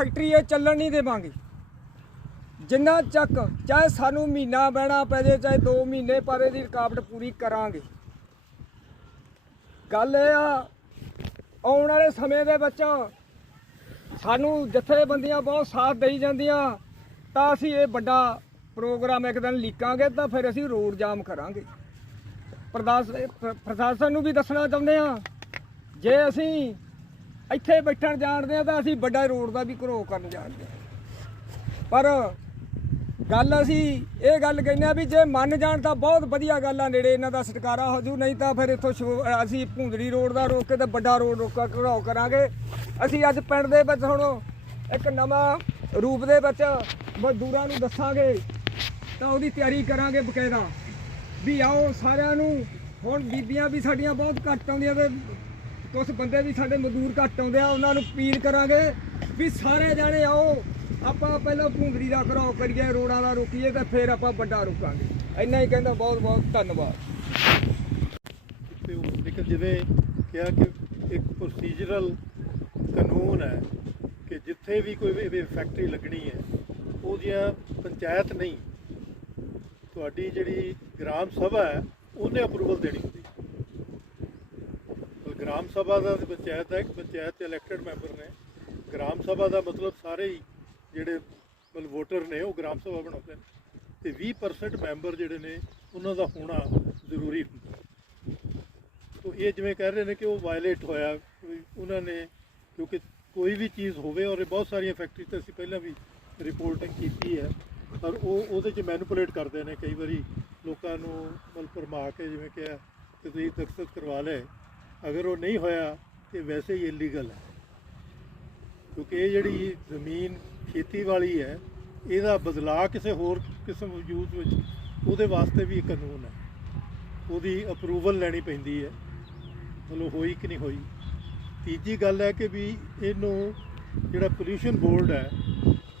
Factory ਇਹ ਚੱਲਣ ਨਹੀਂ ਦੇਵਾਂਗੇ। ਜਿੰਨਾ ਚੱਕ ਚਾਹੇ ਸਾਨੂੰ ਮਹੀਨਾ ਬਹਿਣਾ ਪੈ ਜੇ, ਚਾਹੇ 2 ਮਹੀਨੇ ਪਰ ਇਹਦੀ ਰੁਕਾਵਟ ਪੂਰੀ ਕਰਾਂਗੇ। ਗੱਲ ਇਹ ਆ, ਆਉਣ ਵਾਲੇ ਸਮੇਂ ਦੇ ਵਿੱਚ ਸਾਨੂੰ ਜਥੇਬੰਦੀਆਂ ਬਹੁਤ ਸਾਥ ਦੇਈ ਜਾਂਦੀਆਂ, ਤਾਂ ਅਸੀਂ ਇਹ ਵੱਡਾ ਪ੍ਰੋਗਰਾਮ ਇੱਕ ਦਿਨ ਲੀਕਾਂਗੇ ਤਾਂ ਫਿਰ ਅਸੀਂ ਰੋਡ ਜਾਮ ਕਰਾਂਗੇ। ਪ੍ਰਦਾਸ- ਪ੍ਰਸ਼ਾਸਨ ਨੂੰ ਵੀ ਦੱਸਣਾ ਚਾਹੁੰਦੇ ਆ ਜੇ ਅਸੀਂ ਇੱਥੇ ਬੈਠਣ ਜਾਣਦੇ ਆ ਤਾਂ ਅਸੀਂ ਵੱਡਾ ਰੋਡ ਦਾ ਵੀ ਘਰੋ ਕਰਨ ਜਾਣਦੇ ਆ। ਪਰ ਗੱਲ ਅਸੀਂ ਇਹ ਗੱਲ ਕਹਿੰਦੇ ਆ ਵੀ ਜੇ ਮੰਨ ਜਾਣ ਤਾਂ ਬਹੁਤ ਵਧੀਆ ਗੱਲ ਆ, ਨੇੜੇ ਇਹਨਾਂ ਦਾ ਛੁਟਕਾਰਾ ਹੋ ਜੂ, ਨਹੀਂ ਤਾਂ ਫਿਰ ਇੱਥੋਂ ਸ਼ੁਰੂ- ਅਸੀਂ ਭੁੰਦੜੀ ਰੋਡ ਦਾ ਰੋਕ ਕੇ ਤੇ ਵੱਡਾ ਰੋਡ ਰੋਕਾ ਘੜਾਓ ਕਰਾਂਗੇ। ਅਸੀਂ ਅੱਜ ਪਿੰਡ ਦੇ ਵਿੱਚ ਹੁਣ ਇੱਕ ਨਵਾਂ ਰੂਪ ਦੇ ਵਿੱਚ ਮਜ਼ਦੂਰਾਂ ਨੂੰ ਦੱਸਾਂਗੇ, ਤਾਂ ਉਹਦੀ ਤਿਆਰੀ ਕਰਾਂਗੇ ਬਕਾਇਦਾ। ਵੀ ਆਓ ਸਾਰਿਆਂ ਨੂੰ, ਹੁਣ ਬੀਬੀਆਂ ਵੀ ਸਾਡੀਆਂ ਬਹੁਤ ਘੱਟ ਆਉਂਦੀਆਂ ਤੇ ਕੁਝ ਬੰਦੇ ਵੀ ਸਾਡੇ ਮਜ਼ਦੂਰ ਘੱਟ ਆਉਂਦੇ ਆ, ਉਹਨਾਂ ਨੂੰ ਅਪੀਲ ਕਰਾਂਗੇ ਵੀ ਸਾਰੇ ਜਾਣੇ ਆਓ, ਆਪਾਂ ਪਹਿਲਾਂ ਭੁੰਦਰੀ ਦਾ ਘਰਾਓ ਕਰੀਏ, ਰੋੜਾਂ ਦਾ ਰੋਕੀਏ ਤੇ ਫਿਰ ਆਪਾਂ ਵੱਡਾ ਰੋਕਾਂਗੇ। ਇੰਨਾ ਹੀ ਕਹਿੰਦਾ, ਬਹੁਤ ਬਹੁਤ ਧੰਨਵਾਦ। ਤੇ ਉਹ ਲੇਕਿਨ ਜਿਵੇਂ ਕਿਹਾ ਕਿ ਇੱਕ ਪ੍ਰੋਸੀਜਰਲ ਕਾਨੂੰਨ ਹੈ ਕਿ ਜਿੱਥੇ ਵੀ ਕੋਈ ਫੈਕਟਰੀ ਲੱਗਣੀ ਹੈ, ਉਹਦੀਆਂ ਪੰਚਾਇਤ ਨਹੀਂ, ਤੁਹਾਡੀ ਜਿਹੜੀ ਗ੍ਰਾਮ ਸਭਾ ਹੈ, ਉਹਨੇ ਅਪਰੂਵਲ ਦੇਣੀ ਹੁੰਦੀ ਗ੍ਰਾਮ ਸਭਾ ਦਾ ਤੇ ਪੰਚਾਇਤ ਹੈ ਪੰਚਾਇਤ ਦੇ ਇਲੈਕਟਡ ਮੈਂਬਰ ਨੇ। ਗ੍ਰਾਮ ਸਭਾ ਦਾ ਮਤਲਬ ਸਾਰੇ ਹੀ ਜਿਹੜੇ ਮਤਲਬ ਵੋਟਰ ਨੇ, ਉਹ ਗ੍ਰਾਮ ਸਭਾ ਬਣਾਉਂਦੇ ਨੇ। ਤੇ 20% ਮੈਂਬਰ ਜਿਹੜੇ ਨੇ, ਉਹਨਾਂ ਦਾ ਹੋਣਾ ਜ਼ਰੂਰੀ ਹੁੰਦਾ। ਤੋ ਇਹ ਜਿਵੇਂ ਕਹਿ ਰਹੇ ਨੇ ਕਿ ਉਹ ਵਾਇਲੇਟ ਹੋਇਆ ਉਹਨਾਂ ਨੇ, ਕਿਉਂਕਿ ਕੋਈ ਵੀ ਚੀਜ਼ ਹੋਵੇ, ਔਰ ਇਹ ਬਹੁਤ ਸਾਰੀਆਂ ਫੈਕਟਰੀ ਤੇ ਅਸੀਂ ਪਹਿਲਾਂ ਵੀ ਰਿਪੋਰਟਿੰਗ ਕੀਤੀ ਹੈ, ਪਰ ਉਹ ਉਹਦੇ 'ਚ ਮੈਨੂਪੂਲੇਟ ਕਰਦੇ ਨੇ, ਕਈ ਵਾਰੀ ਲੋਕਾਂ ਨੂੰ ਮਤਲਬ ਭਰਮਾ ਕੇ ਜਿਵੇਂ ਕਿਹਾ, ਕਿ ਤੁਸੀਂ ਦਸਤਖਤ ਕਰਵਾ ਲਏ ਅਗਰ ਉਹ ਨਹੀਂ ਹੋਇਆ, ਤੇ ਵੈਸੇ ਹੀ ਇਲੀਗਲ ਹੈ। ਕਿਉਂਕਿ ਇਹ ਜਿਹੜੀ ਜ਼ਮੀਨ ਖੇਤੀ ਵਾਲੀ ਹੈ, ਇਹਦਾ ਬਦਲਾਅ ਕਿਸੇ ਹੋਰ ਕਿਸਮ ਵਜੂਦ ਵਿੱਚ, ਉਹਦੇ ਵਾਸਤੇ ਵੀ ਇੱਕ ਕਾਨੂੰਨ ਹੈ। ਉਹਦੀ ਅਪਰੂਵਲ ਲੈਣੀ ਪੈਂਦੀ ਹੈ। ਮਤਲਬ ਹੋਈ ਕਿ ਨਹੀਂ ਹੋਈ। ਤੀਜੀ ਗੱਲ ਹੈ ਕਿ ਵੀ ਇਹਨੂੰ ਜਿਹੜਾ ਪੋਲੂਸ਼ਨ ਬੋਰਡ ਹੈ,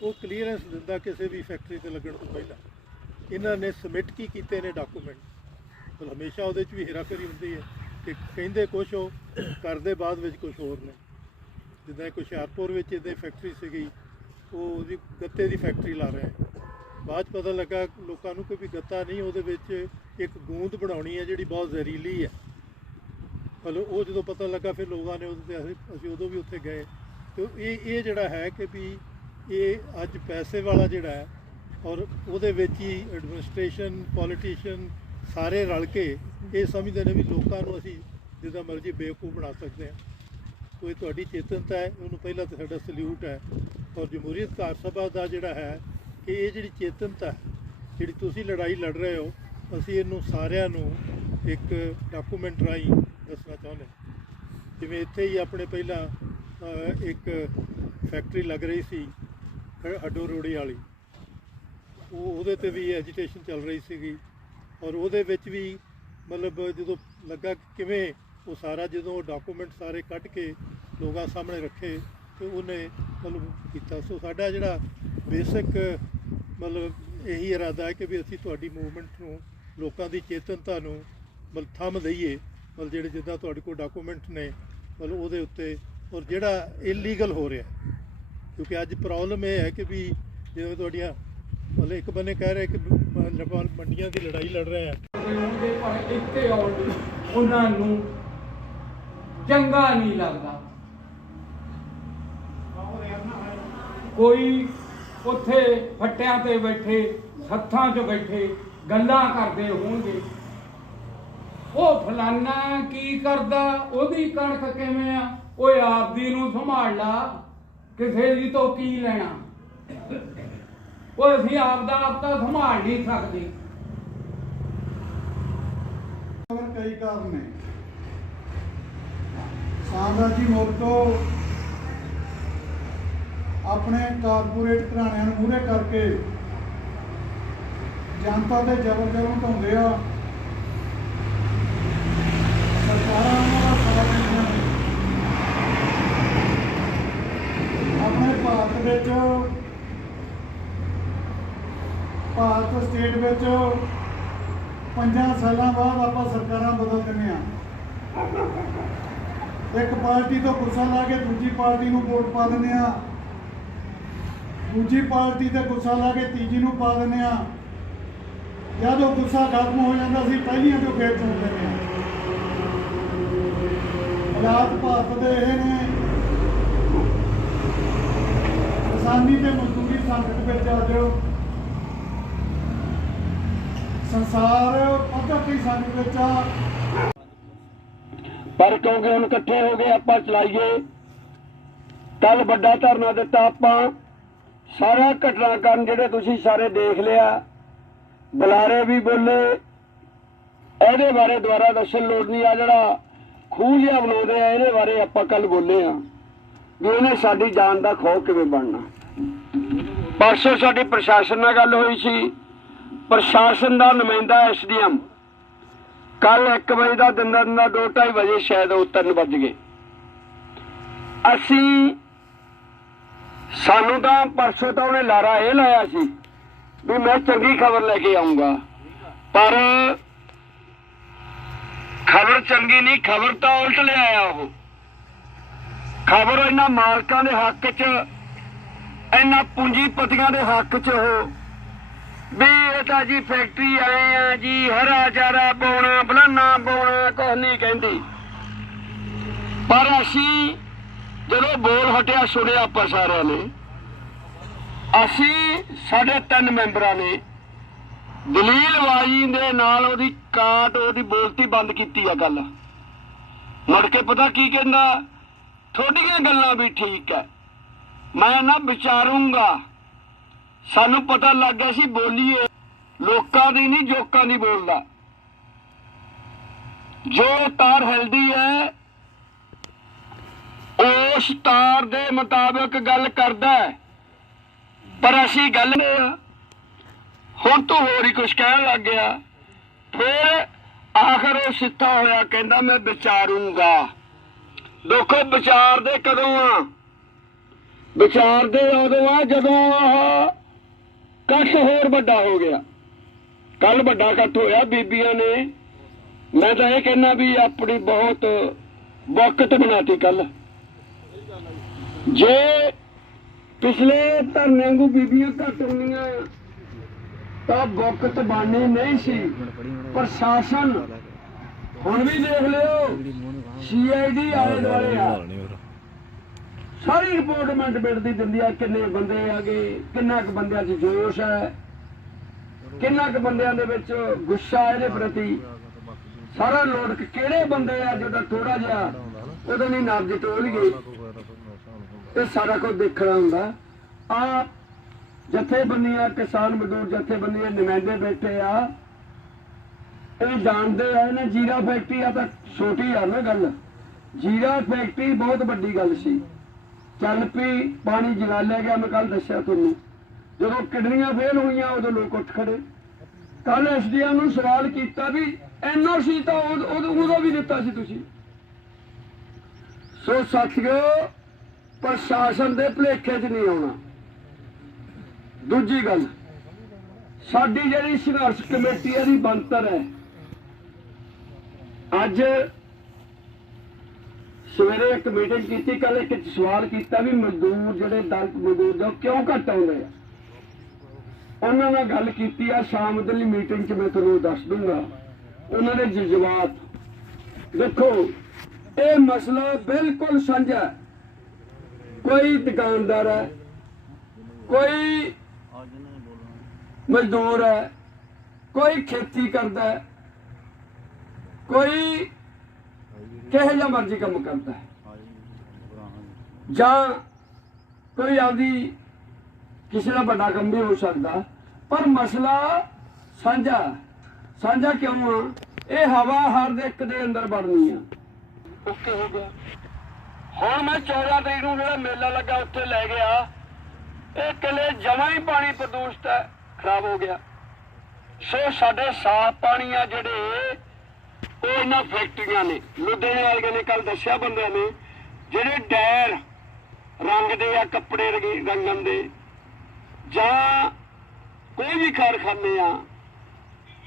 ਉਹ ਕਲੀਅਰੈਂਸ ਦਿੰਦਾ ਕਿਸੇ ਵੀ ਫੈਕਟਰੀ ਤੇ ਲੱਗਣ ਤੋਂ ਪਹਿਲਾਂ। ਇਹਨਾਂ ਨੇ ਸਬਮਿਟ ਕੀ ਕੀਤੇ ਨੇ ਡਾਕੂਮੈਂਟ ਮਤਲਬ ਹਮੇਸ਼ਾ ਉਹਦੇ 'ਚ ਵੀ ਹੇਰਾਫੇਰੀ ਹੁੰਦੀ ਹੈ। ਕਿ ਕਹਿੰਦੇ ਕੁਛ ਉਹ, ਕਰਦੇ ਬਾਅਦ ਵਿੱਚ ਕੁਝ ਹੋਰ ਨੇ। ਜਿੱਦਾਂ ਇੱਕ ਹੁਸ਼ਿਆਰਪੁਰ ਵਿੱਚ ਇਹਦੇ ਫੈਕਟਰੀ ਸੀਗੀ, ਉਹ ਉਹਦੀ ਗੱਤੇ ਦੀ ਫੈਕਟਰੀ ਲਾ ਰਹੇ ਬਾਅਦ 'ਚ ਪਤਾ ਲੱਗਾ ਲੋਕਾਂ ਨੂੰ ਕਿ ਵੀ ਗੱਤਾ ਨਹੀਂ, ਉਹਦੇ ਵਿੱਚ ਇੱਕ ਗੂੰਦ ਬਣਾਉਣੀ ਹੈ ਜਿਹੜੀ ਬਹੁਤ ਜ਼ਹਿਰੀਲੀ ਹੈ। ਮਤਲਬ ਉਹ ਜਦੋਂ ਪਤਾ ਲੱਗਾ, ਫਿਰ ਲੋਕਾਂ ਨੇ ਉਹਦੇ ਤੇ ਅਸੀਂ- ਅਸੀਂ ਉਦੋਂ ਵੀ ਉੱਥੇ ਗਏ। ਤੇ ਇਹ ਇਹ ਜਿਹੜਾ ਹੈ ਕਿ ਵੀ ਇਹ ਅੱਜ ਪੈਸੇ ਵਾਲਾ ਜਿਹੜਾ ਹੈ, ਔਰ ਉਹਦੇ ਵਿੱਚ ਹੀ ਐਡਮਿਨਿਸਟ੍ਰੇਸ਼ਨ ਪੋਲੀਟੀਸ਼ੀਅਨ ਸਾਰੇ ਰਲ ਕੇ ਇਹ ਸਮਝਦੇ ਨੇ ਵੀ ਲੋਕਾਂ ਨੂੰ ਅਸੀਂ ਜਿੱਦਾਂ ਮਰਜ਼ੀ ਬੇਵਕੂਫ ਬਣਾ ਸਕਦੇ ਹਾਂ। ਤੋ ਇਹ ਤੁਹਾਡੀ ਚੇਤਨਤਾ ਹੈ, ਉਹਨੂੰ ਪਹਿਲਾਂ ਤਾਂ ਸਾਡਾ ਸਲੂਟ ਹੈ। ਔਰ ਜਮਹੂਰੀਅਤ ਕਾਰ ਸਭਾ ਦਾ ਜਿਹੜਾ ਹੈ ਕਿ ਇਹ ਜਿਹੜੀ ਚੇਤਨਤਾ ਜਿਹੜੀ ਤੁਸੀਂ ਲੜਾਈ ਲੜ ਰਹੇ ਹੋ, ਅਸੀਂ ਇਹਨੂੰ ਸਾਰਿਆਂ ਨੂੰ ਇੱਕ ਡਾਕੂਮੈਂਟ ਰਾਹੀਂ ਦੱਸਣਾ ਚਾਹੁੰਦੇ ਜਿਵੇਂ ਇੱਥੇ ਹੀ ਆਪਣੇ ਪਹਿਲਾਂ ਇੱਕ ਫੈਕਟਰੀ ਲੱਗ ਰਹੀ ਸੀ, ਹ- ਹੱਡੋ ਰੋੜੀ ਵਾਲੀ। ਉਹ ਉਹਦੇ ਤੇ ਵੀ ਐਜੀਟੇਸ਼ਨ ਚੱਲ ਰਹੀ ਸੀਗੀ। ਔਰ ਉਹਦੇ ਵਿੱਚ ਵੀ ਮਤਲਬ ਜਦੋਂ ਲੱਗਾ ਕਿ ਕਿਵੇਂ ਉਹ ਸਾਰਾ ਜਦੋਂ ਡਾਕੂਮੈਂਟ ਸਾਰੇ ਕੱਢ ਕੇ ਲੋਕਾਂ ਸਾਹਮਣੇ ਰੱਖੇ ਤੇ ਉਹਨੇ ਮਤਲਬ ਕੀਤਾ। ਸੋ ਸਾਡਾ ਜਿਹੜਾ ਬੇਸਿਕ ਮਤਲਬ ਇਹੀ ਇਰਾਦਾ ਹੈ ਕਿ ਵੀ ਅਸੀਂ ਤੁਹਾਡੀ ਮੂਵਮੈਂਟ ਨੂੰ, ਲੋਕਾਂ ਦੀ ਚੇਤਨਤਾ ਨੂੰ ਮਤਲਬ ਥੰਮ ਦਈਏ, ਮਤਲਬ ਜਿਹੜੇ ਜਿੱਦਾਂ ਤੁਹਾਡੇ ਕੋਲ ਡਾਕੂਮੈਂਟ ਨੇ, ਮਤਲਬ ਉਹਦੇ ਉੱਤੇ ਔਰ ਜਿਹੜਾ ਇਲੀਗਲ ਹੋ ਰਿਹਾ ਕਿਉਂਕਿ ਅੱਜ ਪ੍ਰੋਬਲਮ ਇਹ ਹੈ ਕਿ ਵੀ ਜਿਵੇਂ ਤੁਹਾਡੀਆਂ ਮਤਲਬ ਇੱਕ ਬੰਨੇ ਕਹਿ ਰਹੇ ਕਿ ਮ- ਮੰਡੀਆਂ ਦੀ ਲੜਾਈ ਲੜ ਰਹੇ ਆ। ਉਹਦੇ ਪਰ ਇੱਥੇ ਆਉਣ ਲਈ ਉਹਨਾਂ ਨੂੰ ਚੰਗਾ ਨਹੀਂ ਲੱਗਦਾ। ਕੋਈ ਉੱਥੇ ਫੱਟਿਆਂ ਤੇ ਬੈਠੇ, ਸੱਥਾਂ 'ਚ ਬੈਠੇ, ਗੱਲਾਂ ਕਰਦੇ ਹੋਣਗੇ। ਉਹ ਫਲਾਨਾ ਕੀ ਕਰਦਾ, ਉਹਦੀ ਕਣਕ ਕਿਵੇਂ ਆ? ਓਏ ਆਪਦੀ ਨੂੰ ਸੰਭਾਲ ਲਾ, ਕਿਸੇ ਦੀ ਤੋਂ ਕੀ ਲੈਣਾ? ਉਹ ਅਸੀਂ ਆਪਦਾ ਆਪ ਤਾਂ ਸੰਭਾਲ ਨਹੀਂ ਸਕਦੇ ਹੋਰ ਕਈ ਕਾਰਨ ਨੇ। ਸਾਮਰਾਜੀ ਮੁਲਕ ਤੋਂ ਆਪਣੇ ਕਾਰਪੋਰੇਟ ਘਰਾਣਿਆਂ ਨੂੰ ਮੂਹਰੇ ਕਰਕੇ ਜਨਤਾ ਤੇ ਜ਼ਬਰ ਜ਼ੁਲਮ ਢਾਉਂਦੇ ਆ। ਸਰਕਾਰਾਂ ਦਾ ਸਾਥ ਆਪਣੇ ਭਾਰਤ ਵਿੱਚ, ਭਾਰਤ ਸਟੇਟ ਵਿੱਚ ਪੰਜਾਂ ਸਾਲਾਂ ਬਾਅਦ ਆਪਾਂ ਸਰਕਾਰਾਂ ਬਦਲ ਦਿੰਦੇ ਆ ਇੱਕ ਪਾਰਟੀ ਤੋਂ ਗੁੱਸਾ ਲਾ ਕੇ ਦੂਜੀ ਪਾਰਟੀ ਨੂੰ ਵੋਟ ਪਾ ਦਿੰਦੇ ਆ ਦੂਜੀ ਪਾਰਟੀ ਤੇ ਗੁੱਸਾ ਲਾ ਕੇ ਤੀਜੀ ਨੂੰ ਪਾ ਦਿੰਦੇ ਆ ਜਦ ਉਹ ਗੁੱਸਾ ਖਤਮ ਹੋ ਜਾਂਦਾ ਸੀ, ਪਹਿਲੀਆਂ ਤੋਂ ਫੇਰ ਚੁਣ ਲੈਂਦੇ ਆ ਹਾਲਾਤ ਭਾਰਤ ਦੇ ਇਹ ਨੇ। ਕਿਸਾਨੀ ਤੇ ਮਜ਼ਦੂਰੀ ਸੰਕਟ ਵਿੱਚ ਆ ਜਾਓ। ਸੰਸਾਰ ਪੱਧਰ ਦੀ ਸੰਕਟ ਵਿੱਚ ਪਰ ਕਿਉਂਕਿ ਹੁਣ ਇਕੱਠੇ ਹੋ ਗਏ, ਆਪਾਂ ਚਲਾਈਏ। ਕੱਲ ਵੱਡਾ ਧਰਨਾ ਦਿੱਤਾ ਆਪਾਂ। ਸਾਰਾ ਘਟਨਾਕ੍ਰਮ ਜਿਹੜੇ ਤੁਸੀਂ ਸਾਰੇ ਦੇਖ ਲਿਆ। ਬੁਲਾਰੇ ਵੀ ਬੋਲੇ। ਇਹਦੇ ਬਾਰੇ ਦੁਬਾਰਾ ਦੱਸਣ ਲੋੜ ਨਹੀਂ ਆ ਜਿਹੜਾ ਖੂਹ ਜਿਹਾ ਬਣਾਉਂਦੇ ਆ, ਇਹਦੇ ਬਾਰੇ ਆਪਾਂ ਕੱਲ ਬੋਲੇ ਆ। ਵੀ ਉਹਨੇ ਸਾਡੀ ਜਾਨ ਦਾ ਖੋਹ ਕਿਵੇਂ ਬਣਨਾ। ਪਰਸੋਂ ਸਾਡੀ ਪ੍ਰਸ਼ਾਸਨ ਨਾਲ ਗੱਲ ਹੋਈ ਸੀ। ਪ੍ਰਸ਼ਾਸਨ ਦਾ ਨੁਮਾਇੰਦਾ ਐਸਡੀਐਮ। ਕੱਲ 1 ਵਜੇ ਦਾ ਦਿੰਦਾ ਦਿੰਦਾ 2:30 ਵਜੇ ਸ਼ਾਇਦ ਉਹ ਤਿੰਨ ਵੱਜ ਗਏ। ਅਸੀਂ ਸਾਨੂੰ ਤਾਂ ਪਰਸੋਂ ਤਾਂ ਉਹਨੇ ਲਾਰਾ ਇਹ ਲਾਇਆ ਸੀ ਵੀ ਮੈਂ ਚੰਗੀ ਖਬਰ ਲੈ ਕੇ ਆਉਂਗਾ ਪਰ ਖਬਰ ਚੰਗੀ ਨਹੀਂ, ਖਬਰ ਤਾਂ ਉਲਟ ਲਿਆਇਆ ਉਹ। ਖਬਰ ਇਹਨਾਂ ਮਾਲਕਾਂ ਦੇ ਹੱਕ 'ਚ, ਇਹਨਾਂ ਪੂੰਜੀਪਤੀਆਂ ਦੇ ਹੱਕ 'ਚ ਉਹ ਵੀ ਇਹ ਤਾਂ ਜੀ ਫੈਕਟਰੀ ਆਏ ਆ ਜੀ, ਹਰਾ ਚਾਰਾ ਪਾਉਣਾ ਬਲਾਨਾ ਪਾਉਣਾ, ਕੁਛ ਨਹੀਂ ਕਹਿੰਦੀ। ਪਰ ਅਸੀਂ ਜਦੋਂ ਬੋਲ ਹਟਿਆ ਸੁਣਿਆ ਆਪਾਂ ਸਾਰਿਆਂ ਨੇ, ਅਸੀਂ ਸਾਡੇ ਤਿੰਨ ਮੈਂਬਰਾਂ ਨੇ ਦਲੀਲਬਾਜ਼ੀ ਦੇ ਨਾਲ ਉਹਦੀ ਕਾਟ, ਉਹਦੀ ਬੋਲਤੀ ਬੰਦ ਕੀਤੀ ਆ ਗੱਲ। ਮੁੜ ਕੇ ਪਤਾ ਕੀ ਕਹਿੰਦਾ? ਤੁਹਾਡੀਆਂ ਗੱਲਾਂ ਵੀ ਠੀਕ ਹੈ। ਮੈਂ ਨਾ ਵਿਚਾਰੂੰਗਾ। ਸਾਨੂੰ ਪਤਾ ਲੱਗ ਗਿਆ ਸੀ ਬੋਲੀਏ। ਲੋਕਾਂ ਦੀ ਨਹੀਂ, ਜੋਕਾਂ ਦੀ ਬੋਲਦਾ। ਜੋ ਤਾਰ ਹਿਲਦੀ ਹੈ ਉਸ ਤਾਰ ਦੇ ਮੁਤਾਬਕ ਗੱਲ ਕਰਦਾ ਹੈ। ਪਰ ਅਸੀਂ ਗੱਲ ਨਹੀਂ ਆ ਹੁਣ ਤੋਂ ਹੋਰ ਹੀ ਕੁਝ ਕਹਿਣ ਲੱਗ ਗਿਆ। ਫਿਰ ਆਖਰ ਉਹ ਸਿੱਧਾ ਹੋਇਆ, ਕਹਿੰਦਾ, ਮੈਂ ਵਿਚਾਰੂੰਗਾ। ਦੇਖੋ, ਵਿਚਾਰਦੇ ਕਦੋਂ ਆ? ਵਿਚਾਰਦੇ ਉਦੋਂ ਆ, ਜਦੋਂ ਆ ਕੱਟ ਹੋਰ ਵੱਡਾ ਹੋ ਗਿਆ। ਕੱਲ ਵੱਡਾ ਕੱਟ ਹੋਇਆ ਬੀਬੀਆਂ ਨੇ। ਮੈਂ ਤਾਂ ਇਹ ਕਹਿਣਾ ਵੀ ਆਪਣੀ ਬਹੁਤ ਵਕਤ ਬਣਾਤੀ ਕੱਲ। ਜੇ ਪਿਛਲੇ ਧਰਨੇ ਵਾਂਗੂ ਬੀਬੀਆਂ ਘੱਟ ਹੁੰਦੀਆਂ, ਤਾਂ ਵਕਤ ਬਾਣੀ ਨਹੀਂ ਸੀ। ਪ੍ਰਸ਼ਾਸਨ, ਹੁਣ ਵੀ ਦੇਖ ਲਿਓ ਸੀਆਈਡੀ ਆਲੇ ਦੁਆਲੇ ਆ। ਸਾਰੀ ਰਿਪੋਰਟ ਮਿੰਟ ਮਿੰਟ ਦੀ ਦਿੰਦੀ ਆ, ਕਿੰਨੇ ਬੰਦੇ ਆਗੇ ਕਿੰਨਾ ਕੁ ਬੰਦਿਆਂ 'ਚ ਜੋਸ਼ ਹੈ, ਕਿੰਨਾ ਕੁ ਬੰਦਿਆਂ ਦੇ ਵਿੱਚ ਗੁੱਸਾ ਇਹਦੇ ਪ੍ਰਤੀ। ਸਾਰਾ ਲੋੜ ਕਿਹੜੇ ਬੰਦੇ ਆ ਜਿਹੜਾ ਥੋੜਾ ਜਿਹਾ ਉਹਦੇ ਨਹੀਂ ਨਬਜ ਟੋਲ ਗਏ ਇਹ ਸਾਰਾ ਕੁਝ ਦੇਖਣਾ ਹੁੰਦਾ। ਆ ਜਥੇਬੰਦੀਆਂ, ਕਿਸਾਨ ਮਜ਼ਦੂਰ ਜਥੇਬੰਦੀਆਂ ਨੁਮਾਇੰਦੇ ਬੈਠੇ ਆ। ਇਹ ਜਾਣਦੇ ਆ, ਇਹਨੇ ਜੀਰਾ ਫੈਕਟਰੀ ਆ ਤਾਂ ਛੋਟੀ ਆ ਨਾ ਗੱਲ। ਜੀਰਾ ਫੈਕਟਰੀ ਬਹੁਤ ਵੱਡੀ ਗੱਲ ਸੀ। ਚੱਲ ਪਈ ਪਾਣੀ ਜਲਾ ਲਿਆ ਗਿਆ, ਮੈਂ ਕੱਲ ਦੱਸਿਆ ਤੁਹਾਨੂੰ। ਜਦੋਂ ਕਿਡਨੀਆਂ ਫੇਲ ਹੋਈਆਂ, ਉਦੋਂ ਲੋਕ ਉੱਠ ਖੜੇ। ਕੱਲ ਐਸਡੀਐਮ ਨੂੰ ਸਵਾਲ ਕੀਤਾ ਵੀ ਐਨਓਸੀ ਤਾਂ ਉਦੋਂ ਵੀ ਦਿੱਤਾ ਸੀ ਤੁਸੀਂ। ਸੋ ਸਾਥੀਓ, ਪ੍ਰਸ਼ਾਸਨ ਦੇ ਭਲੇਖੇ 'ਚ ਨਹੀਂ ਆਉਣਾ। ਦੂਜੀ ਗੱਲ, ਸਾਡੀ ਜਿਹੜੀ ਸੰਘਰਸ਼ ਕਮੇਟੀ ਇਹਦੀ ਬੰਤਰ ਹੈ, ਅੱਜ ਸਵੇਰੇ ਇੱਕ ਮੀਟਿੰਗ ਕੀਤੀ ਕੱਲ ਇੱਕ ਸਵਾਲ ਕੀਤਾ ਵੀ ਮਜ਼ਦੂਰ ਜਿਹੜੇ ਦਲਿਤ ਮਜ਼ਦੂਰ ਜੋ ਕਿਉਂ ਘੱਟ ਆਉਂਦੇ ਆ? ਉਹਨਾਂ ਨਾਲ ਗੱਲ ਕੀਤੀ, ਆ ਸ਼ਾਮ ਦੀ ਮੀਟਿੰਗ 'ਚ ਮੈਂ ਤੁਹਾਨੂੰ ਦੱਸ ਦੂੰਗਾ। ਉਹਨਾਂ ਦੇ ਜਜ਼ਬਾਤ ਦੇਖੋ, ਇਹ ਮਸਲਾ ਬਿਲਕੁਲ ਸਾਂਝਾ ਕੋਈ ਦੁਕਾਨਦਾਰ ਹੈ, ਕੋਈ ਮਜ਼ਦੂਰ ਹੈ, ਕੋਈ ਖੇਤੀ ਕਰਦਾ ਹੈ, ਕੋਈ ਕਿਹੋ ਜਿਹਾ ਮਰਜ਼ੀ ਕੰਮ ਕਰਦਾ ਹੈ। ਜਾਂ ਕੋਈ ਆਂਦੀ ਕਿਸੇ ਦਾ ਵੱਡਾ ਕੰਮ ਵੀ ਹੋ ਸਕਦਾ, ਪਰ ਮਸਲਾ ਸਾਂਝਾ ਸਾਂਝਾ ਕਿਉਂ ਆ? ਇਹ ਹਵਾ ਹਰ ਇੱਕ ਦੇ ਅੰਦਰ ਵੜਨੀ ਆ। ਓਕੇ ਹੋ ਗਿਆ। ਹੁਣ ਮੈਂ 14 ਤਰੀਕ ਨੂੰ ਜਿਹੜਾ ਮੇਲਾ ਲੱਗਾ, ਉੱਥੇ ਲੈ ਗਿਆ। ਇਹ ਕਿਲੇ ਜਮਾ ਹੀ ਪਾਣੀ ਪ੍ਰਦੂਸ਼ਿਤ ਹੈ, ਖਰਾਬ ਹੋ ਗਿਆ। ਸੋ ਸਾਡੇ ਸਾਫ਼ ਪਾਣੀ ਆ ਜਿਹੜੇ ਉਹ ਇਹਨਾਂ ਫੈਕਟਰੀਆਂ ਨੇ, ਲੁਧਿਆਣੇ ਵਾਲਿਆਂ ਨੇ ਕੱਲ ਦੱਸਿਆ ਬੰਦਿਆਂ ਨੇ, ਜਿਹੜੇ ਡੈਰ ਰੰਗ ਦੇ ਆ, ਕੱਪੜੇ ਰੰਗੀ- ਰੰਗਣ ਦੇ, ਜਾਂ ਕੋਈ ਵੀ ਕਾਰਖਾਨੇ ਆ,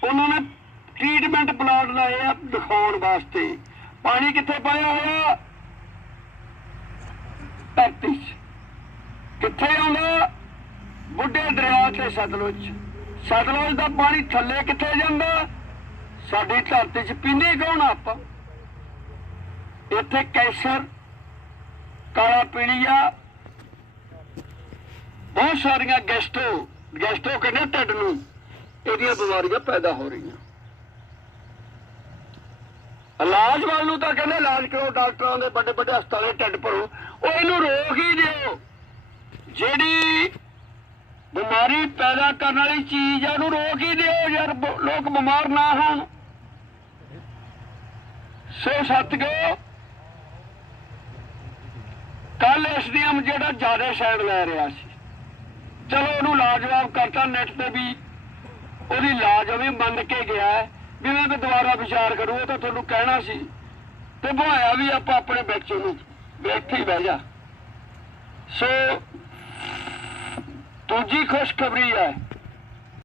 ਉਹਨਾਂ ਨੇ ਟ੍ਰੀਟਮੈਂਟ ਪਲਾਂਟ ਲਾਏ ਆ ਦਿਖਾਉਣ ਵਾਸਤੇ। ਪਾਣੀ ਕਿੱਥੇ ਪਾਇਆ ਹੋਇਆ? ਧਰਤੀ 'ਚ। ਕਿੱਥੇ ਆਉਂਦਾ? ਬੁੱਢੇ ਦਰਿਆ ਤੇ ਸਤਲੁਜ ਸਤਲੁਜ ਦਾ ਪਾਣੀ ਥੱਲੇ ਕਿੱਥੇ ਜਾਂਦਾ? ਸਾਡੀ ਧਰਤੀ 'ਚ ਪੀਂਦੇ ਕੌਣ ਆਪਾਂ? ਇੱਥੇ ਕੈਂਸਰ, ਕਾਲਾ ਪੀਲੀਆ, ਬਹੁਤ ਸਾਰੀਆਂ ਗੈਸਟੋ ਗੈਸਟੋ ਕਹਿੰਦੇ ਢਿੱਡ ਨੂੰ, ਇਹਦੀਆਂ ਬਿਮਾਰੀਆਂ ਪੈਦਾ ਹੋ ਰਹੀਆਂ। ਇਲਾਜ ਵੱਲ ਨੂੰ ਤਾਂ ਕਹਿੰਦੇ ਇਲਾਜ ਕਰੋ, ਡਾਕਟਰਾਂ ਦੇ ਵੱਡੇ ਵੱਡੇ ਹਸਪਤਾਲੇ ਢਿੱਡ ਭਰੋ। ਉਹ ਇਹਨੂੰ ਰੋਕ ਹੀ ਦਿਓ। ਜਿਹੜੀ ਬਿਮਾਰੀ ਪੈਦਾ ਕਰਨ ਵਾਲੀ ਚੀਜ਼ ਆ, ਉਹਨੂੰ ਰੋਕ ਹੀ ਦਿਓ, ਯਾਰ ਲੋਕ ਬਿਮਾਰ ਨਾ ਹੋਣ। ਸੋ ਸਤਿਗੁਰੂ ਕੱਲ ਐਸਡੀਐਮ ਜਿਹੜਾ ਜ਼ਿਆਦਾ ਸਾਈਡ ਲੈ ਰਿਹਾ ਸੀ। ਚਲੋ ਉਹਨੂੰ ਲਾਜਵਾਬ ਕਰਤਾ ਨੈਟ ਤੇ ਵੀ, ਉਹਦੀ ਲਾਜ ਵੀ ਮੰਨ ਕੇ ਗਿਆ ਹੈ ਵੀ ਮੈਂ ਤਾਂ ਦੁਬਾਰਾ ਵਿਚਾਰ ਕਰੂ, ਉਹ ਤਾਂ ਤੁਹਾਨੂੰ ਕਹਿਣਾ ਸੀ। ਤੇ ਬੁਹਾਇਆ ਵੀ ਆਪਾਂ ਆਪਣੇ ਵਿੱਚ ਨੂੰ ਬੈਠੀ ਬਹਿ ਜਾ। ਸੋ, ਦੂਜੀ ਖੁਸ਼ਖਬਰੀ ਹੈ।